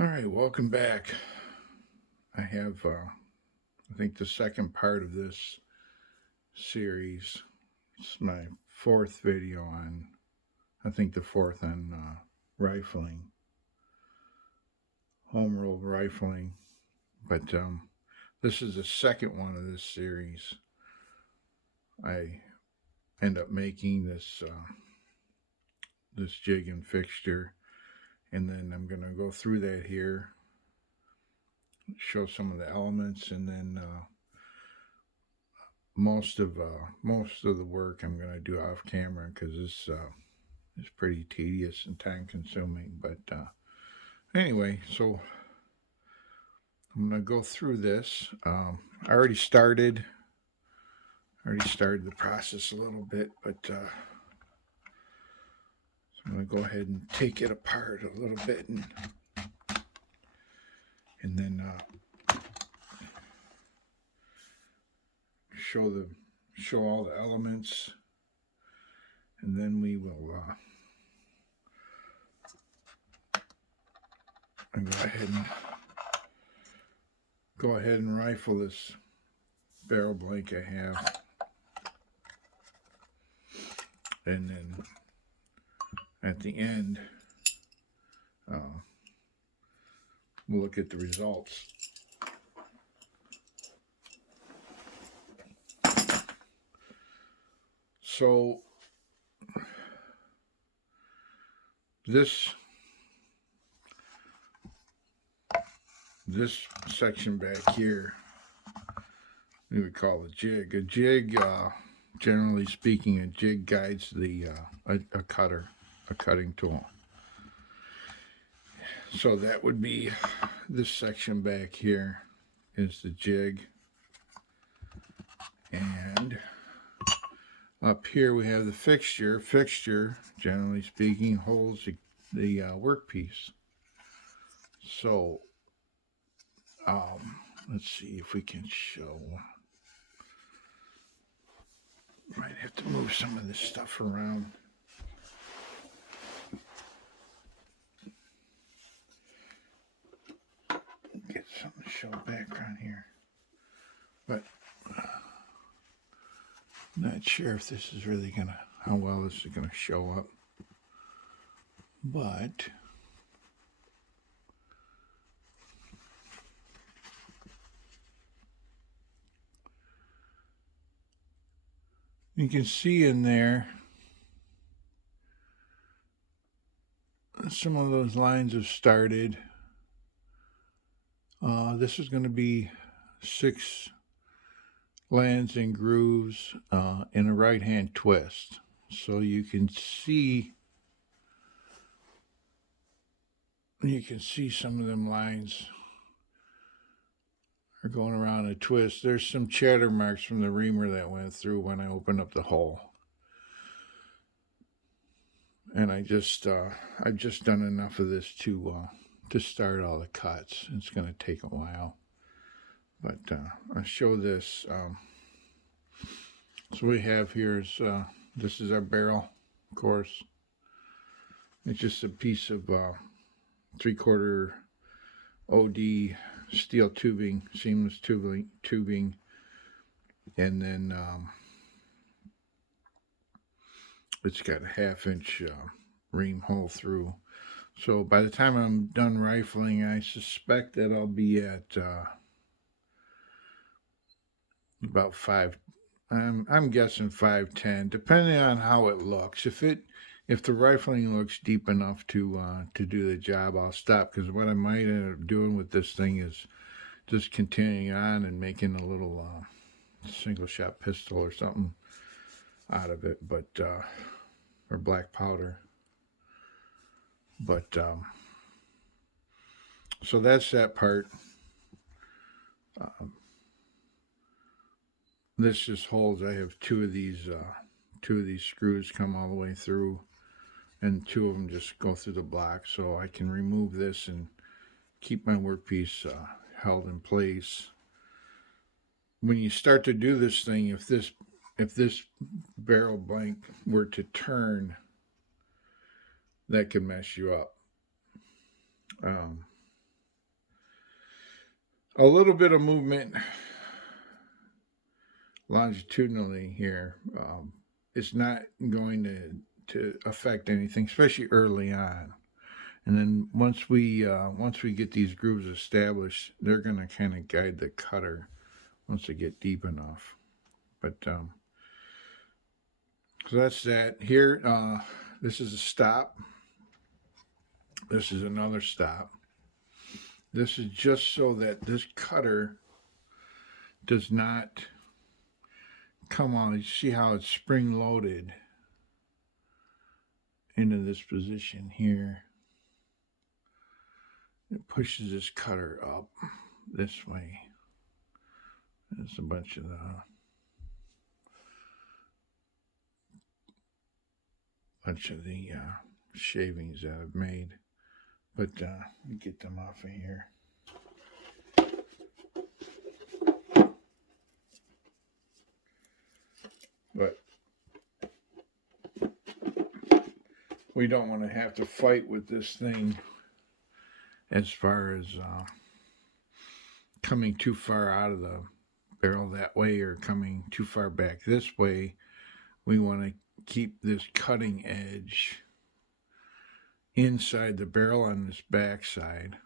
All right, welcome back. I have, I think, the second part of this series. It's my fourth video on, I think, the fourth on rifling, home roll rifling. But this is the second one of this series. I end up making this jig and fixture, and then I'm going to go through that here, show some of the elements, and then most of the work I'm going to do off camera because this is pretty tedious and time consuming. But anyway, so I'm going to go through this. I already started the process a little bit, but so I'm going to go ahead and take it apart a little bit and then show all the elements, and then we will go ahead and rifle this barrel blank I have, and then at the end we'll look at the results. So this section back here we would call a jig. A jig, generally speaking, a jig guides the a cutting tool. So that would be this section back here is the jig, and up here we have the fixture. Fixture, generally speaking, holds the workpiece. So let's see if we can show. Might have to move some of this stuff around. Get something to show background here. But not sure if this is really how well this is gonna show up. But you can see in there some of those lines have started. This is going to be 6 lands and grooves in a right hand twist. So you can see some of them lines are going around a twist. There's some chatter marks from the reamer that went through when I opened up the hole. And I've just done enough of this to start all the cuts. It's going to take a while, but I'll show this. So we have here is this is our barrel, of course. It's just a piece of 3/4 OD steel tubing, seamless tubing, and then it's got a 1/2 inch ream hole through. So by the time I'm done rifling, I suspect that I'll be at about 5. I'm guessing 5'10", depending on how it looks. If the rifling looks deep enough to do the job, I'll stop. Because what I might end up doing with this thing is just continuing on and making a little single shot pistol or something out of it, but or black powder. But so that's that part. This just holds. I have two of these screws come all the way through, and 2 of them just go through the block, so I can remove this and keep my workpiece held in place. When you start to do this thing, if this barrel blank were to turn, that could mess you up. a little bit of movement longitudinally here is not going to affect anything, especially early on. And then once we get these grooves established, they're going to kind of guide the cutter once they get deep enough. But so that's that. Here, this is a stop. This is another stop. This is just so that this cutter does not come on. You see how it's spring loaded into this position here. It pushes this cutter up this way. There's a bunch of the shavings that I've made, but let me get them off of here. But we don't want to have to fight with this thing as far as coming too far out of the barrel that way or coming too far back this way. We want to keep this cutting edge inside the barrel on this back side,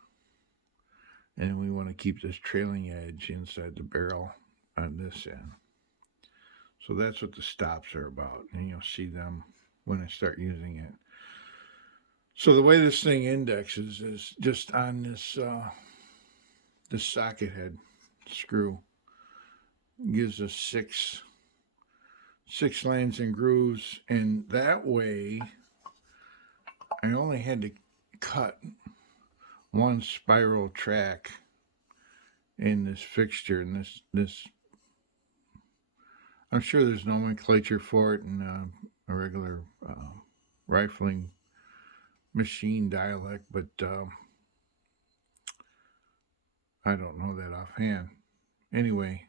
and we want to keep this trailing edge inside the barrel on this end. So that's what the stops are about, and you'll see them when I start using it. So the way this thing indexes is just on this socket head screw. It gives us six lanes and grooves, and that way I only had to cut one spiral track in this fixture, and this I'm sure there's nomenclature for it in a regular rifling machine dialect, but I don't know that offhand. Anyway,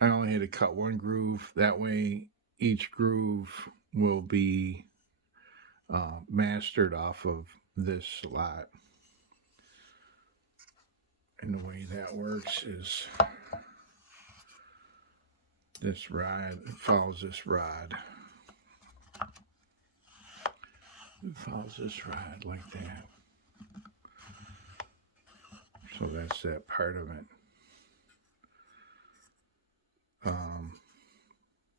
I only had to cut one groove. That way each groove will be mastered off of this slot. And the way that works is this rod follows this rod. It follows this rod like that. So that's that part of it.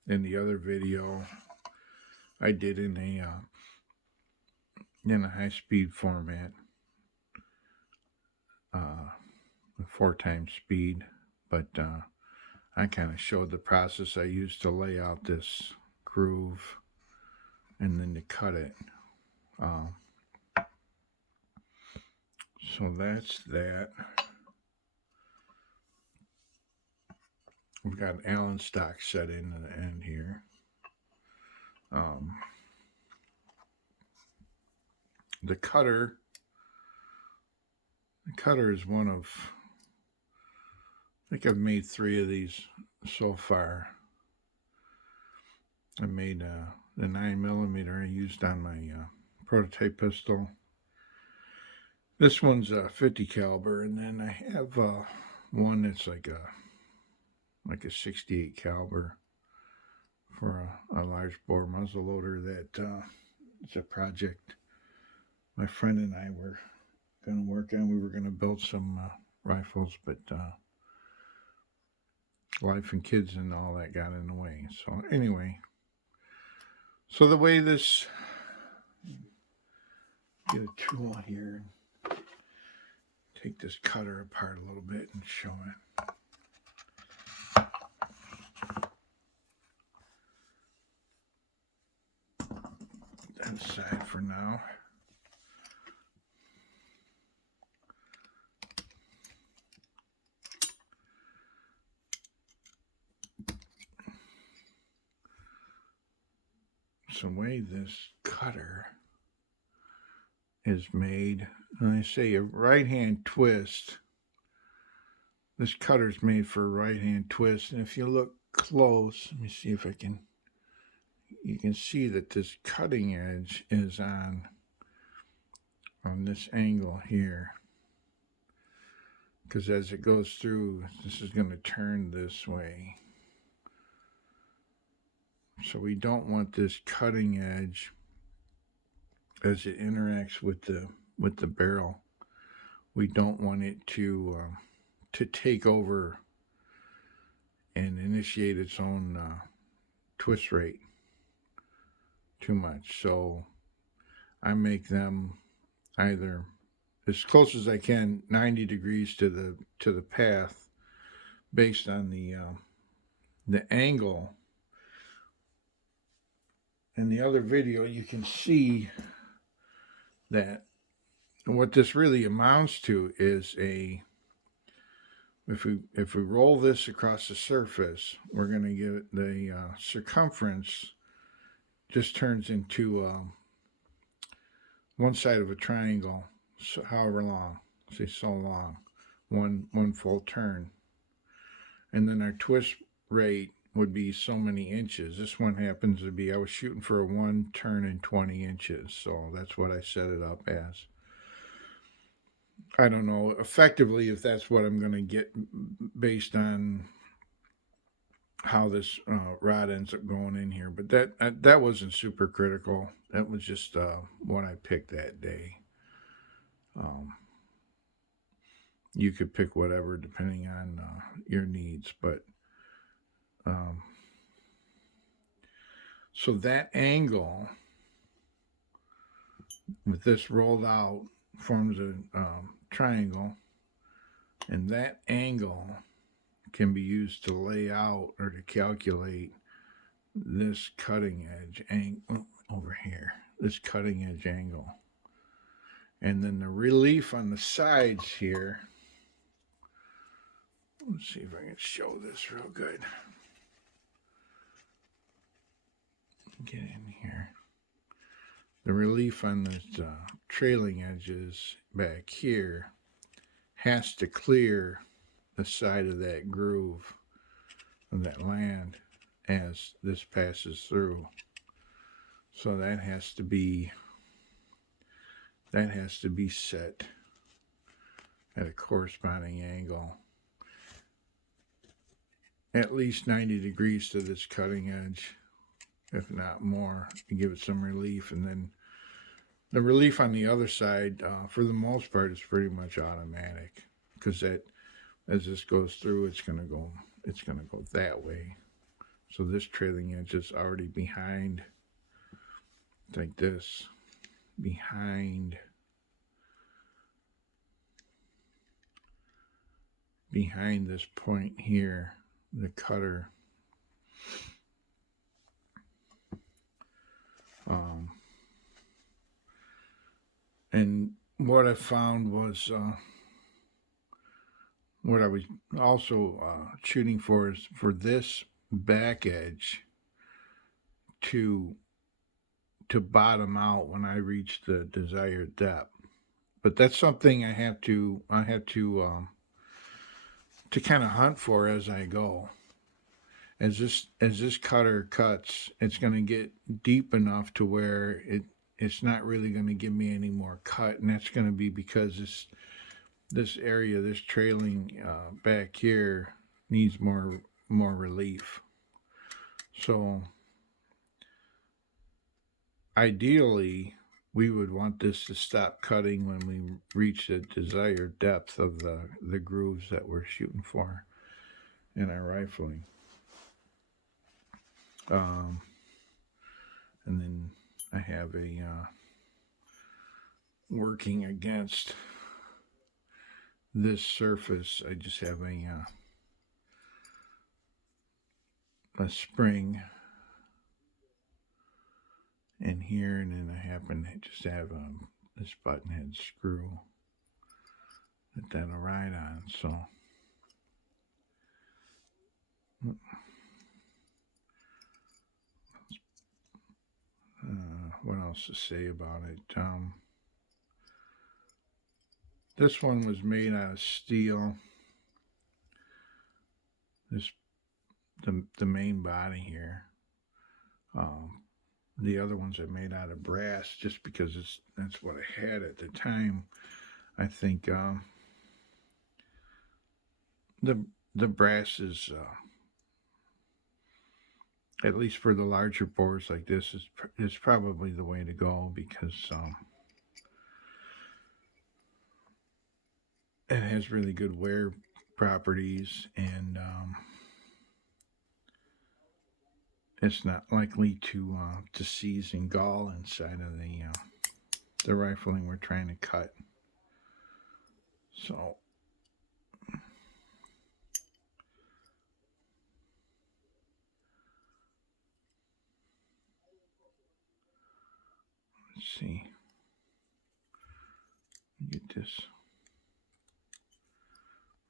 In the other video I did in a high-speed format, 4 times speed, but I kind of showed the process I used to lay out this groove and then to cut it. So that's that. We've got an Allen stock set in the end here. The cutter is one of, I think I've made 3 of these so far. I made the 9mm I used on my prototype pistol. This one's a 50 caliber, and then I have one that's like a 68 caliber for a large bore muzzle loader. That it's a project my friend and I were going to work on. We were going to build some rifles, but life and kids and all that got in the way. So anyway, so the way this, get a tool out here, take this cutter apart a little bit and show it. That aside for now. So the way this cutter is made, and I say a right hand twist. This cutter's made for a right hand twist, and if you look close, let me see if I can, you can see that this cutting edge is on this angle here. because as it goes through, this is going to turn this way. So we don't want this cutting edge as it interacts with the barrel. We don't want it to take over and initiate its own twist rate too much. So I make them either as close as I can, 90 degrees to the path, based on the angle. In the other video, you can see that what this really amounts to is if we roll this across the surface, we're going to get the circumference just turns into one side of a triangle, so however long, say so long, one full turn, and then our twist rate would be so many inches. This one happens to be, I was shooting for a 1 turn in 20 inches, so that's what I set it up as. I don't know effectively if that's what I'm going to get based on how this rod ends up going in here, but that wasn't super critical. That was just what I picked that day. You could pick whatever depending on your needs, but so that angle with this rolled out forms a triangle, and that angle can be used to lay out or to calculate this cutting edge angle over here, this cutting edge angle. And then the relief on the sides here, let's see if I can show this real good. Get in here. The relief on the trailing edges back here has to clear the side of that groove of that land as this passes through. So that has to be set at a corresponding angle, at least 90 degrees to this cutting edge, if not more, to give it some relief. And then the relief on the other side, for the most part, is pretty much automatic, because that, as this goes through, it's gonna go that way. So this trailing edge is already behind, like this, behind this point here, the cutter. And what I found was what I was also shooting for is for this back edge to bottom out when I reach the desired depth. But that's something I have to kind of hunt for as I go. As this cutter cuts, it's going to get deep enough to where it's not really going to give me any more cut, and that's going to be because this area, this trailing back here, needs more relief. So ideally, we would want this to stop cutting when we reach the desired depth of the grooves that we're shooting for in our rifling. And then I have a working against this surface, I just have a spring in here, and then I happen to just have this button head screw that'll ride on. So what else to say about it? This one was made out of steel. The main body here. The other ones are made out of brass, just because that's what I had at the time. I think the brass is at least for the larger bores like this is probably the way to go, because it has really good wear properties, and it's not likely to seize and gall inside of the rifling we're trying to cut. So let's see. Get this.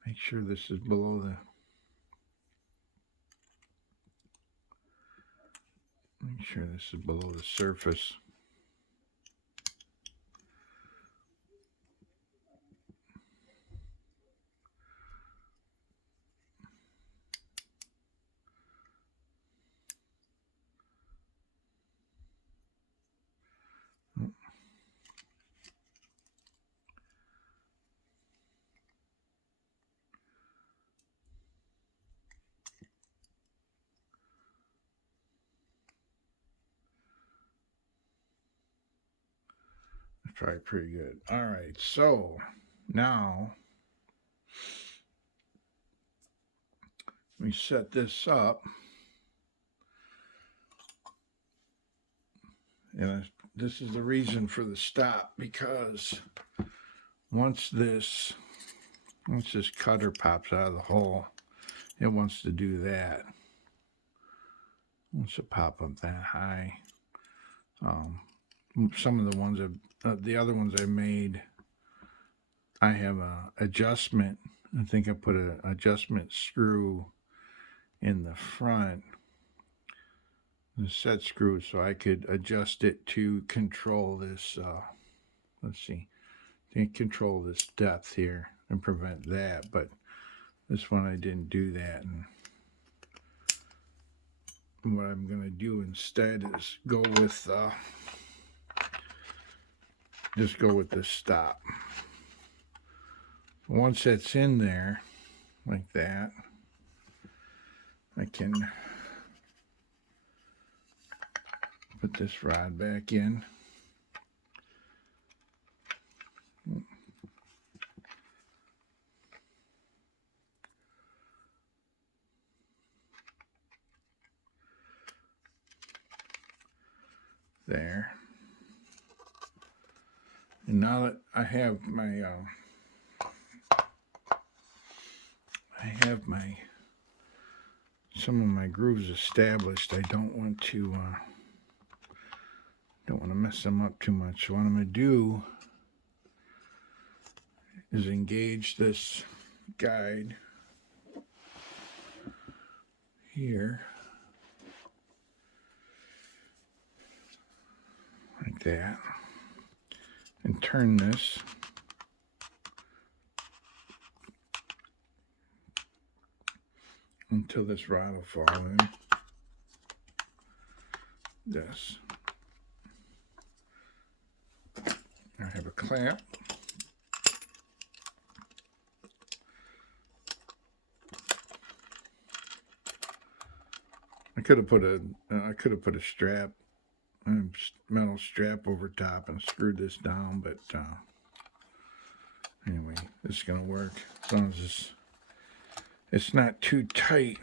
Make sure this is below the. Make sure this is below the surface. Probably pretty good. All right, so now we set this up, and this is the reason for the stop, because once this cutter pops out of the hole, it wants to do that. It wants to pop up that high. Some of the ones the other ones I made, I have a adjustment. I think I put an adjustment screw in the front, the set screw, so I could adjust it to control this. Let's see, to control this depth here and prevent that. But this one I didn't do that, and what I'm going to do instead is go with just go with this stop. Once it's in there like that, I can put this rod back in. There. And now that I have my some of my grooves established, I don't want to mess them up too much. So what I'm going to do is engage this guide here like that, and turn this until this rod will fall in. This. I have a clamp. I could have put a strap, a metal strap over top and screwed this down, but anyway, this is gonna work as long as it's not too tight.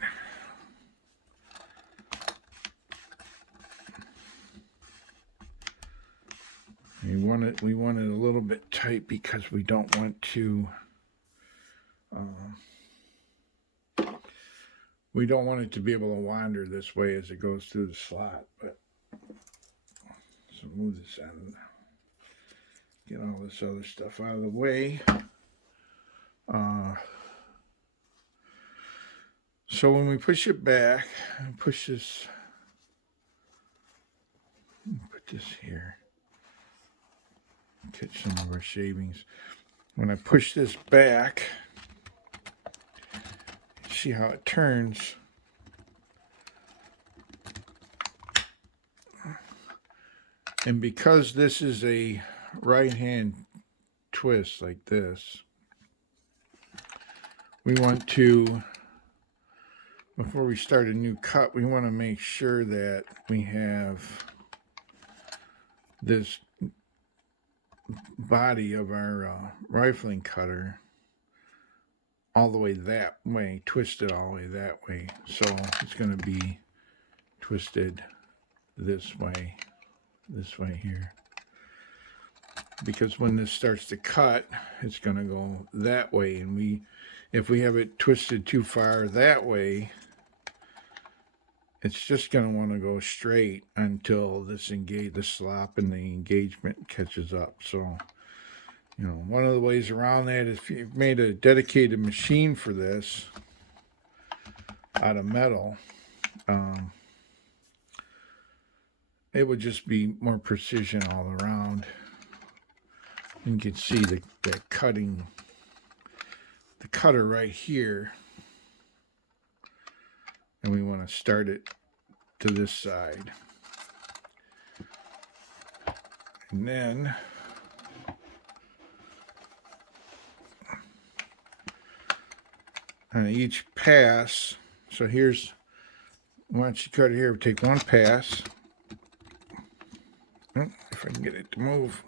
We want it a little bit tight because we don't want to we don't want it to be able to wander this way as it goes through the slot. But so move this out of there. Get all this other stuff out of the way. So when we push it back, push this, put this here, catch some of our shavings. When I push this back, see how it turns. And because this is a right hand twist like this, we want to, before we start a new cut, we want to make sure that we have this body of our rifling cutter all the way that way, twisted all the way that way. So it's going to be twisted this way here. Because when this starts to cut, it's going to go that way. And if we have it twisted too far that way, it's just going to want to go straight until the slop and the engagement catches up. So, you know, one of the ways around that is if you've made a dedicated machine for this out of metal, it would just be more precision all around. You can see the cutter right here, and we want to start it to this side, and then on each pass, so here's, once you cut it here, we take one pass. If I can get it to move.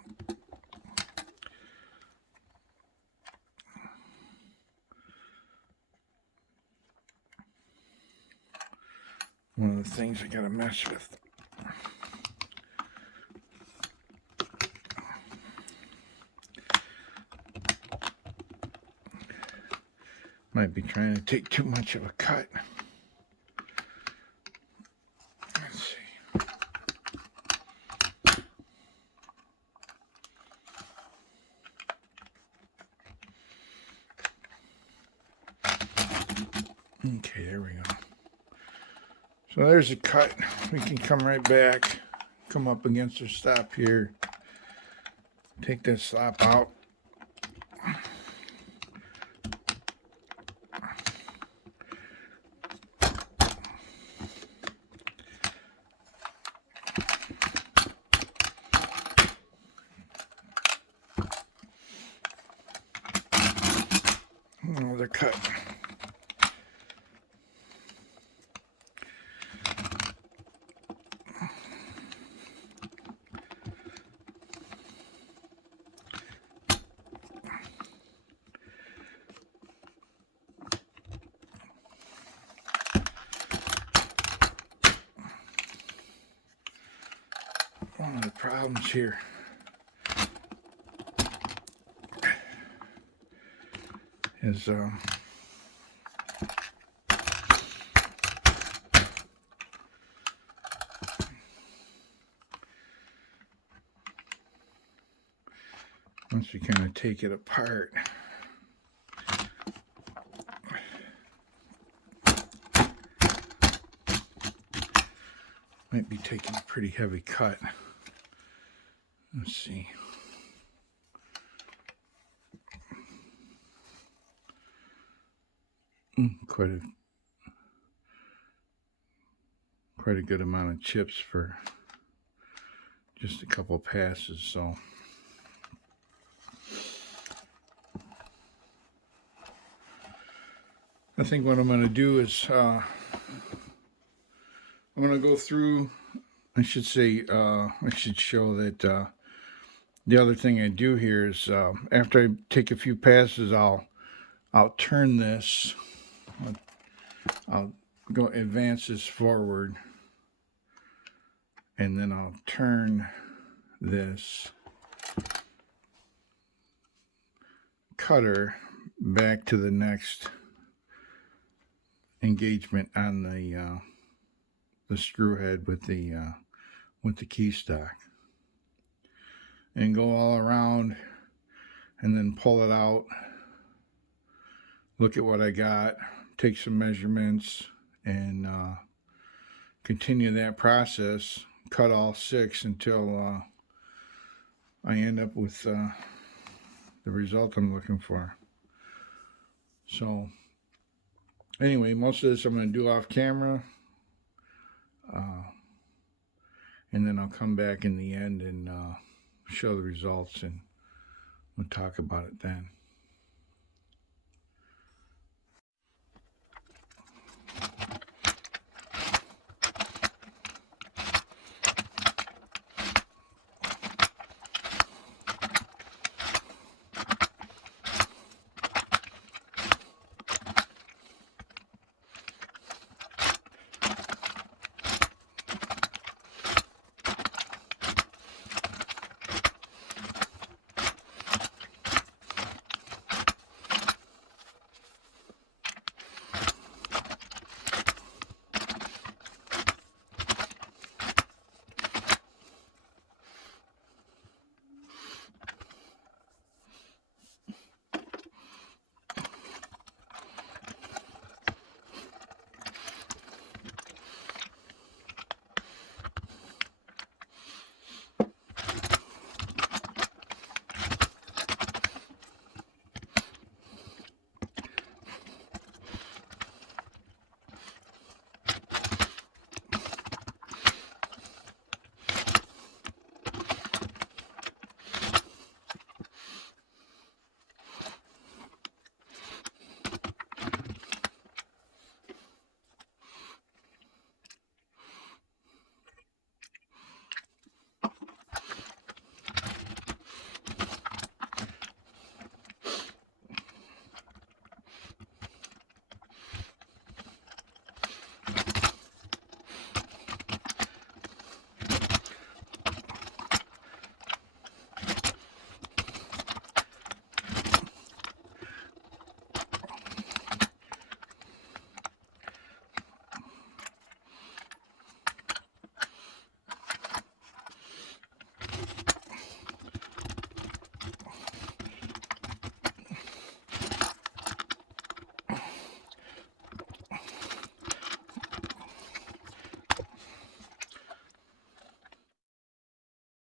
One of the things I gotta mess with. Might be trying to take too much of a cut. Let's see. Okay, there we go. So there's a cut. We can come right back, come up against our stop here, take that slop out. Another cut. One of the problems here is once we kind of take it apart, might be taking a pretty heavy cut. Let's see. Quite a good amount of chips for just a couple passes. So I think what I'm going to do is I'm going to go through. I should say I should show that the other thing I do here is after I take a few passes, I'll turn this. I'll go advance this forward, and then I'll turn this cutter back to the next engagement on the screw head with the key stock, and go all around, and then pull it out, look at what I got, take some measurements, and continue that process, cut all 6 until I end up with the result I'm looking for. So anyway, most of this I'm going to do off camera, and then I'll come back in the end and show the results, and we'll talk about it then.